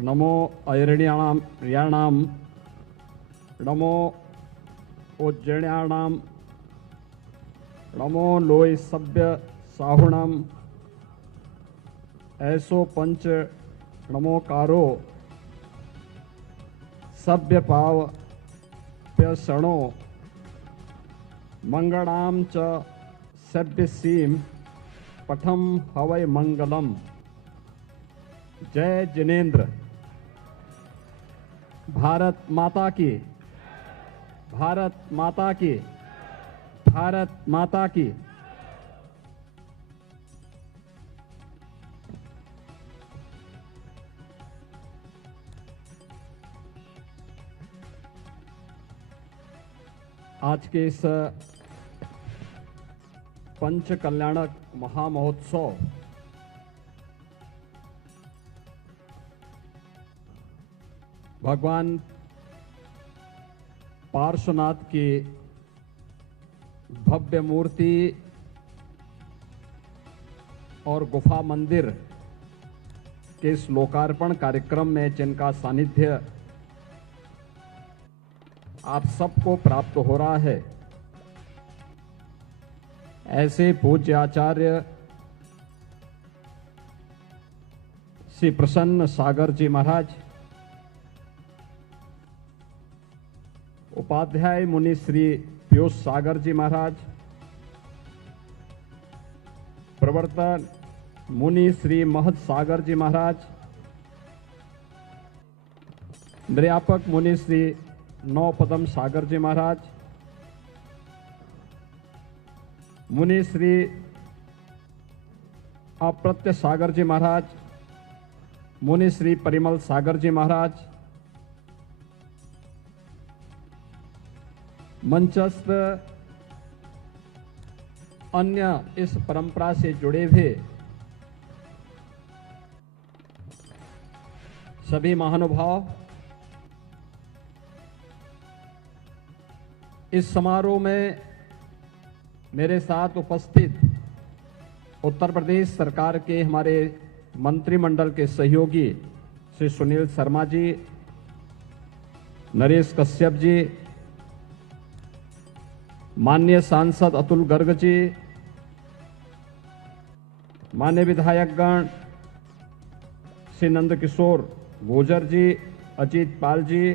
नमो ऐरण्याणां नमो उज्जैण्याणां नमो लोय सभ्य साहुणां ऐसो पंच नमोकारो सभ्य पाव प्यसणो मंगलाम च सभ्य सीम पठम हवै मंगलम। जय जिनेन्द्र। भारत माता की, भारत माता की, भारत माता की। आज के इस पंच कल्याणक महामहोत्सव भगवान पार्श्वनाथ की भव्य मूर्ति और गुफा मंदिर के इस लोकार्पण कार्यक्रम में जिनका सानिध्य आप सबको प्राप्त हो रहा है, ऐसे पूज्य आचार्य श्री प्रसन्न सागर जी महाराज, उपाध्याय मुनि श्री पीयूष सागर जी महाराज, प्रवर्तन मुनि श्री महत सागर जी महाराज, निर्यापक मुनि श्री नौपदम सागर जी महाराज, मुनि श्री अप्रत्य सागर जी महाराज, मुनि श्री परिमल सागर जी महाराज, मंचस्थ अन्य इस परंपरा से जुड़े हुए सभी महानुभाव, इस समारोह में मेरे साथ उपस्थित उत्तर प्रदेश सरकार के हमारे मंत्रिमंडल के सहयोगी श्री सुनील शर्मा जी, नरेश कश्यप जी, माननीय सांसद अतुल गर्ग जी, माननीय विधायकगण श्री नंदकिशोर गुर्जर जी, अजीत पाल जी,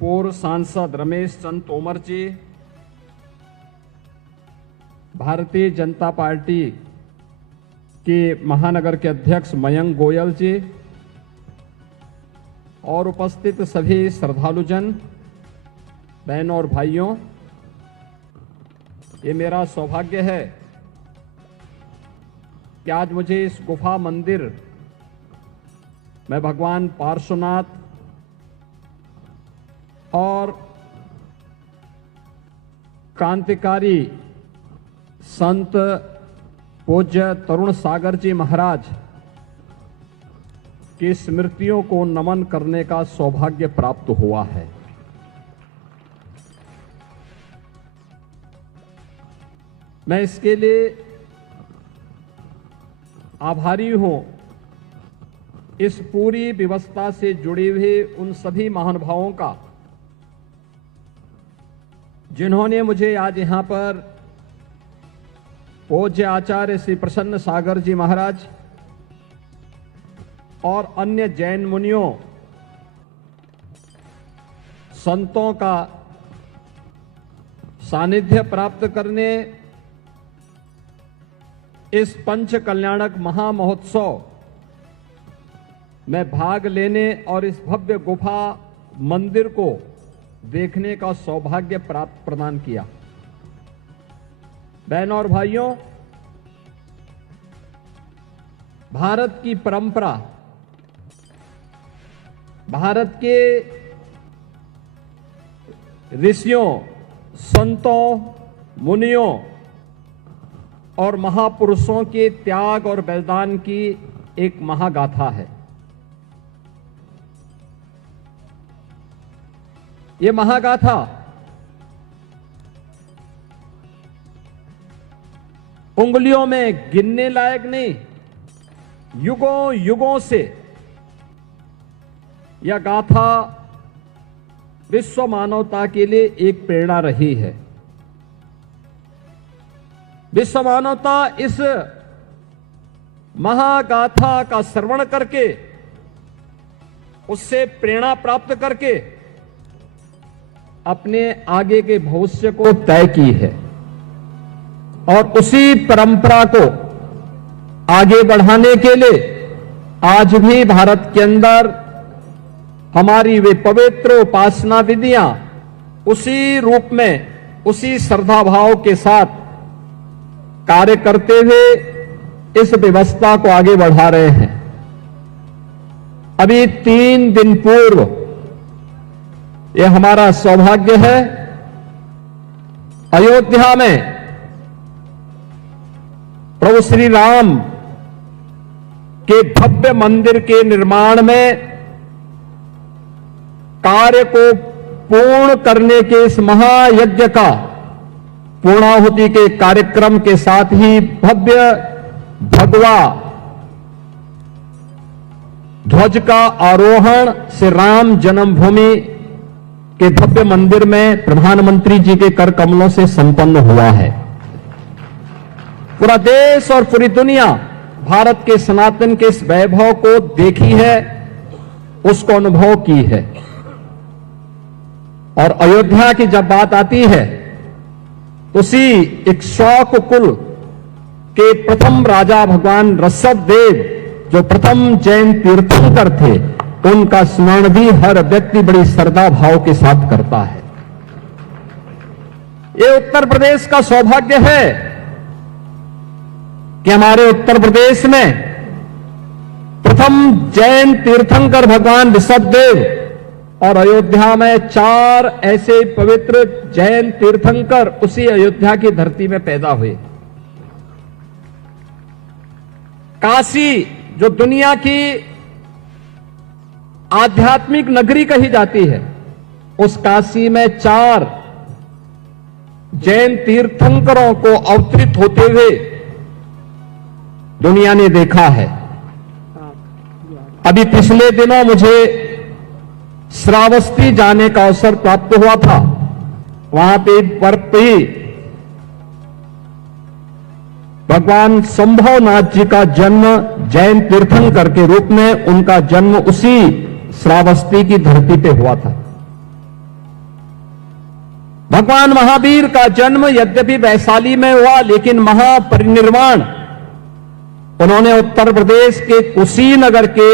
पूर्व सांसद रमेश चंद तोमर जी, भारतीय जनता पार्टी के महानगर के अध्यक्ष मयंक गोयल जी और उपस्थित सभी श्रद्धालुजन, बहनों और भाइयों, ये मेरा सौभाग्य है कि आज मुझे इस गुफा मंदिर में भगवान पार्श्वनाथ और क्रांतिकारी संत पूज्य तरुण सागर जी महाराज की स्मृतियों को नमन करने का सौभाग्य प्राप्त हुआ है। मैं इसके लिए आभारी हूं इस पूरी व्यवस्था से जुड़े हुए उन सभी महानुभावों का जिन्होंने मुझे आज यहां पर पूज्य आचार्य श्री प्रसन्न सागर जी महाराज और अन्य जैन मुनियों संतों का सानिध्य प्राप्त करने, इस पंच कल्याणक महामहोत्सव में भाग लेने और इस भव्य गुफा मंदिर को देखने का सौभाग्य प्राप्त प्रदान किया। बहनों और भाइयों, भारत की परंपरा, भारत के ऋषियों, संतों, मुनियों और महापुरुषों के त्याग और बलिदान की एक महागाथा है। ये महागाथा उंगलियों में गिनने लायक नहीं, युगों युगों से यह गाथा विश्व मानवता के लिए एक प्रेरणा रही है। विश्व मानवता इस महागाथा का श्रवण करके, उससे प्रेरणा प्राप्त करके अपने आगे के भविष्य को तय की है और उसी परंपरा को आगे बढ़ाने के लिए आज भी भारत के अंदर हमारी वे पवित्र उपासना विधियां उसी रूप में, उसी श्रद्धा भाव के साथ कार्य करते हुए इस व्यवस्था को आगे बढ़ा रहे हैं। अभी 3 दिन पूर्व यह हमारा सौभाग्य है, अयोध्या में प्रभु श्री राम के भव्य मंदिर के निर्माण में कार्य को पूर्ण करने के इस महायज्ञ का पूर्णाहुति के कार्यक्रम के साथ ही भव्य भगवा ध्वज का आरोहण से राम जन्मभूमि के भव्य मंदिर में प्रधानमंत्री जी के कर कमलों से संपन्न हुआ है। पूरा देश और पूरी दुनिया भारत के सनातन के इस वैभव को देखी है, उसको अनुभव की है। और अयोध्या की जब बात आती है तो उसी इक्ष्वाकु कुल के प्रथम राजा भगवान ऋषभ देव, जो प्रथम जैन तीर्थंकर थे, उनका स्मरण भी हर व्यक्ति बड़ी श्रद्धा भाव के साथ करता है। ये उत्तर प्रदेश का सौभाग्य है कि हमारे उत्तर प्रदेश में प्रथम जैन तीर्थंकर भगवान ऋषभ देव और अयोध्या में 4 ऐसे पवित्र जैन तीर्थंकर उसी अयोध्या की धरती में पैदा हुए। काशी, जो दुनिया की आध्यात्मिक नगरी कही जाती है, उस काशी में 4 जैन तीर्थंकरों को अवतरित होते हुए दुनिया ने देखा है। अभी पिछले दिनों मुझे श्रावस्ती जाने का अवसर प्राप्त हुआ था। वहां पे पर ही भगवान संभवनाथ जी का जन्म जैन तीर्थंकर के रूप में, उनका जन्म उसी श्रावस्ती की धरती पे हुआ था। भगवान महावीर का जन्म यद्यपि वैशाली में हुआ, लेकिन महापरिनिर्वाण उन्होंने उत्तर प्रदेश के कुशीनगर के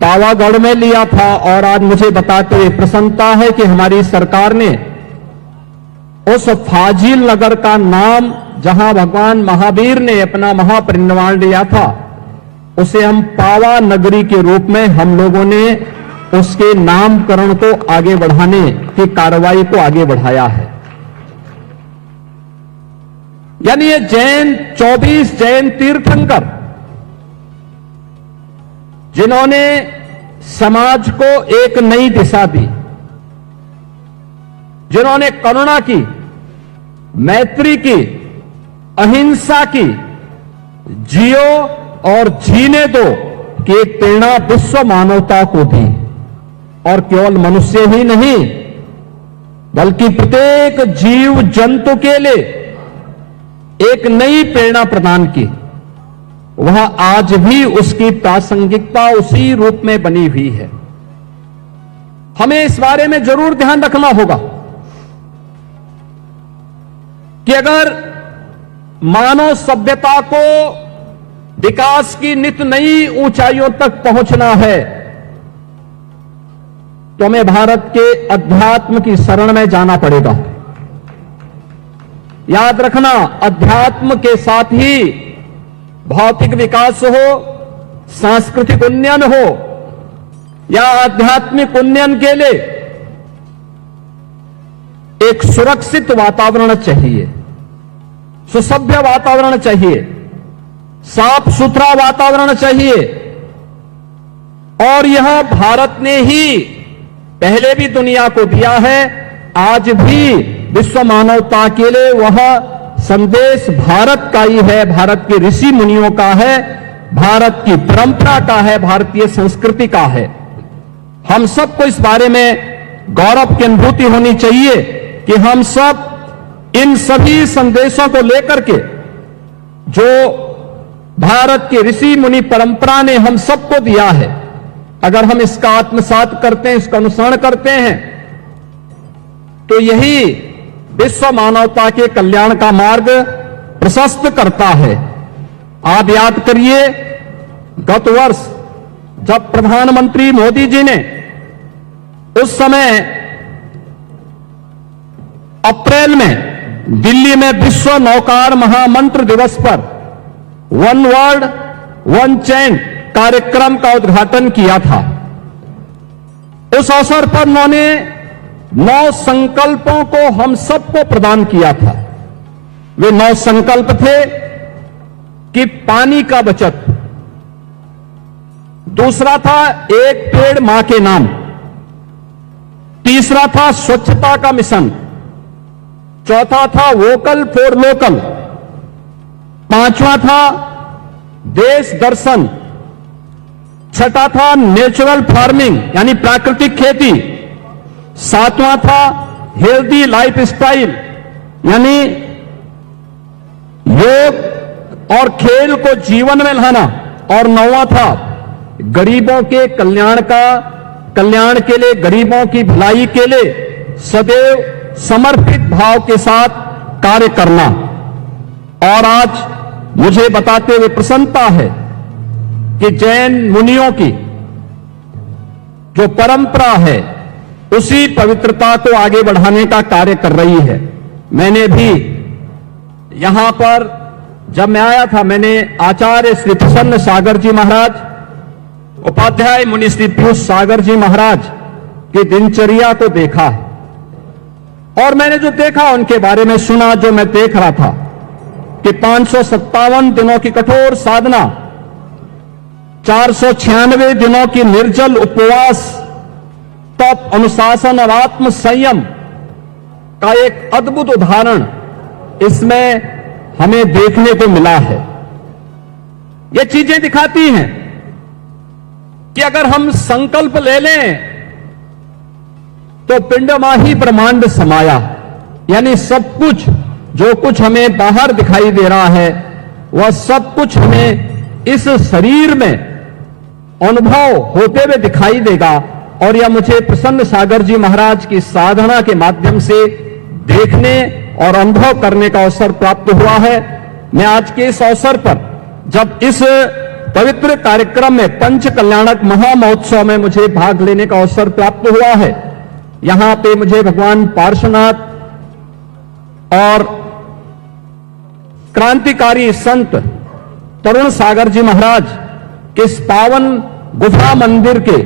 पावागढ़ में लिया था। और आज मुझे बताते हुए प्रसन्नता है कि हमारी सरकार ने उस फाजिल नगर का नाम, जहां भगवान महावीर ने अपना महापरिनिर्वाण लिया था, उसे हम पावा नगरी के रूप में हम लोगों ने उसके नामकरण को आगे बढ़ाने की कार्रवाई को आगे बढ़ाया है। यानी ये 24 जैन तीर्थंकर जिन्होंने समाज को एक नई दिशा दी, जिन्होंने करुणा की, मैत्री की, अहिंसा की, जियो और जीने दो की एक प्रेरणा विश्व मानवता को दी। और केवल मनुष्य ही नहीं, बल्कि प्रत्येक जीव जंतु के लिए एक नई प्रेरणा प्रदान की। वह आज भी उसकी प्रासंगिकता उसी रूप में बनी हुई है। हमें इस बारे में जरूर ध्यान रखना होगा कि अगर मानव सभ्यता को विकास की नित नई ऊंचाइयों तक पहुंचना है, तो हमें भारत के अध्यात्म की शरण में जाना पड़ेगा। याद रखना, अध्यात्म के साथ ही भौतिक विकास हो, सांस्कृतिक उन्नयन हो, या आध्यात्मिक उन्नयन के लिए एक सुरक्षित वातावरण चाहिए, सुसभ्य वातावरण चाहिए, साफ सुथरा वातावरण चाहिए। और यह भारत ने ही पहले भी दुनिया को दिया है, आज भी विश्व मानवता के लिए वह संदेश भारत का ही है, भारत के ऋषि मुनियों का है, भारत की परंपरा का है, भारतीय संस्कृति का है। हम सबको इस बारे में गौरव की अनुभूति होनी चाहिए कि हम सब इन सभी संदेशों को लेकर के जो भारत की ऋषि मुनि परंपरा ने हम सबको दिया है, अगर हम इसका आत्मसात करते हैं, इसका अनुसरण करते हैं, तो यही विश्व मानवता के कल्याण का मार्ग प्रशस्त करता है। आप याद करिए, गत वर्ष जब प्रधानमंत्री मोदी जी ने उस समय अप्रैल में दिल्ली में विश्व नौकार महामंत्र दिवस पर वन वर्ल्ड वन चैंट कार्यक्रम का उद्घाटन किया था, उस अवसर पर उन्होंने 9 संकल्पों को हम सबको प्रदान किया था। वे 9 संकल्प थे कि पानी का बचत, दूसरा था एक पेड़ मां के नाम, तीसरा था स्वच्छता का मिशन, चौथा था वोकल फॉर लोकल, पांचवा था देश दर्शन, छठा था नेचुरल फार्मिंग यानी प्राकृतिक खेती, सातवां था हेल्दी लाइफ स्टाइल यानी योग और खेल को जीवन में लाना, और 9वां था गरीबों के कल्याण के लिए, गरीबों की भलाई के लिए सदैव समर्पित भाव के साथ कार्य करना। और आज मुझे बताते हुए प्रसन्नता है कि जैन मुनियों की जो परंपरा है उसी पवित्रता को आगे बढ़ाने का कार्य कर रही है। मैंने भी यहां पर जब मैं आया था, मैंने आचार्य श्री प्रसन्न सागर जी महाराज, उपाध्याय मुनि श्री पीयूष सागर जी महाराज की दिनचर्या को देखा है, और मैंने जो देखा उनके बारे में सुना। जो मैं देख रहा था कि 557 दिनों की कठोर साधना, 496 दिनों की निर्जल उपवास, तप, अनुशासन और आत्म संयम का एक अद्भुत उदाहरण इसमें हमें देखने को मिला है। ये चीजें दिखाती हैं कि अगर हम संकल्प ले लें तो पिंडमाही ब्रह्मांड समाया, यानी सब कुछ जो कुछ हमें बाहर दिखाई दे रहा है वह सब कुछ हमें इस शरीर में अनुभव होते हुए दिखाई देगा। और यह मुझे प्रसन्न सागर जी महाराज की साधना के माध्यम से देखने और अनुभव करने का अवसर प्राप्त हुआ है। मैं आज के इस अवसर पर जब इस पवित्र कार्यक्रम में पंच कल्याणक महामहोत्सव में मुझे भाग लेने का अवसर प्राप्त हुआ है, यहां पे मुझे भगवान पार्श्वनाथ और क्रांतिकारी संत तरुण सागर जी महाराज के इस पावन गुफा मंदिर के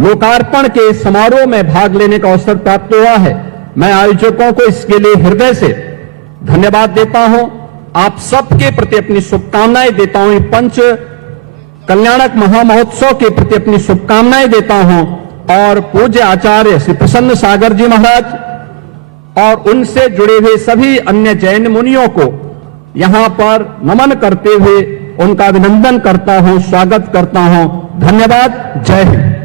लोकार्पण के समारोह में भाग लेने का अवसर प्राप्त हुआ है। मैं आयोजकों को इसके लिए हृदय से धन्यवाद देता हूं। आप सबके प्रति अपनी शुभकामनाएं देता हूं। पंच कल्याणक महामहोत्सव के प्रति अपनी शुभकामनाएं देता हूं, और पूज्य आचार्य श्री प्रसन्न सागर जी महाराज और उनसे जुड़े हुए सभी अन्य जैन मुनियों को यहां पर नमन करते हुए उनका अभिनंदन करता हूं, स्वागत करता हूं। धन्यवाद। जय हिंद।